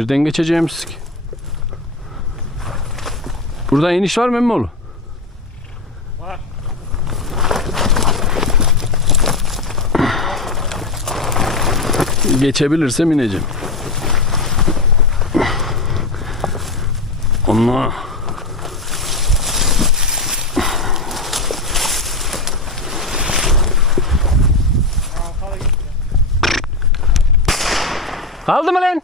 Birden geçeceğimiz ki. Buradan iniş var mı Emmoğlu? Var. Geçebilirsem ineceğim. Allah. Kaldı mı lan?